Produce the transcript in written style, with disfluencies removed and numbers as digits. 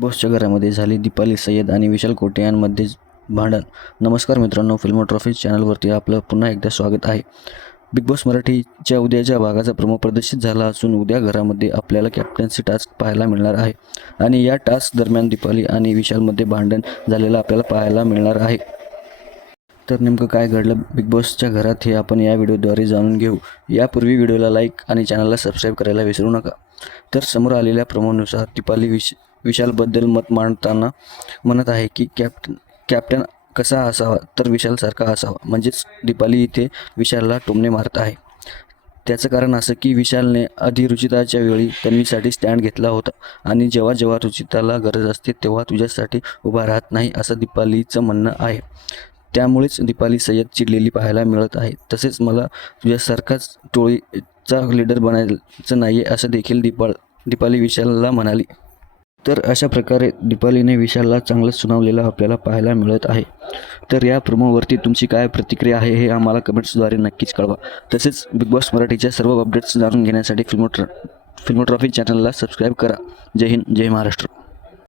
बॉसच्या घरामध्ये झाली दीपाली सय्यद आणि विशाल कोटे यांमध्ये भांडण. नमस्कार मित्रांनो, फिल्म ट्रॉफी चॅनलवरती आपलं पुन्हा एकदा स्वागत आहे. बिग बॉस मराठीच्या उद्याच्या भागाचा प्रोमो प्रदर्शित झाला असून उद्या घरामध्ये आपल्याला कॅप्टन्सी टास्क पाहायला मिळणार आहे आणि या टास्क दरम्यान दीपाली आणि विशालमध्ये भांडण झालेलं आपल्याला पाहायला मिळणार आहे. तर नेमकं काय घडलं बिग बॉसच्या घरात हे आपण या व्हिडिओद्वारे जाणून घेऊ. यापूर्वी व्हिडिओला लाईक आणि चॅनलला सबस्क्राईब करायला विसरू नका. तर समोर आलेल्या प्रोमोनुसार दीपाली विशालबद्दल मत मांडताना म्हणत आहे की कॅप्टन कसा असावा तर विशालसारखा असावा. म्हणजेच दीपाली इथे विशालला टोमणे मारत आहे. त्याचं कारण असं की विशालने आधी रुचिताच्या वेळी तन्वीसाठी स्टँड घेतला होता आणि जेव्हा जेव्हा रुचिताला गरज असते तेव्हा तुझ्यासाठी उभा राहत नाही असं दीपालीचं म्हणणं आहे. त्यामुळेच दीपाली सय्यद चिडलेली पाहायला मिळत आहे. तसेच मला तुझ्यासारखाच टोळीचा लीडर बनायचं नाही असं देखील दीपाली विशालला म्हणाली. तर अशा प्रकारे दीपालीने विशालला चांगलंच सुनावलेलं आपल्याला पाहायला मिळत आहे. तर या प्रोमोवरती तुमची काय प्रतिक्रिया आहे हे आम्हाला कमेंट्सद्वारे नक्कीच कळवा. तसेच बिग बॉस मराठीच्या सर्व अपडेट्स जाणून घेण्यासाठी फिल्मो ट्रॉफी चॅनलला सबस्क्राईब करा. जय हिंद, जय महाराष्ट्र.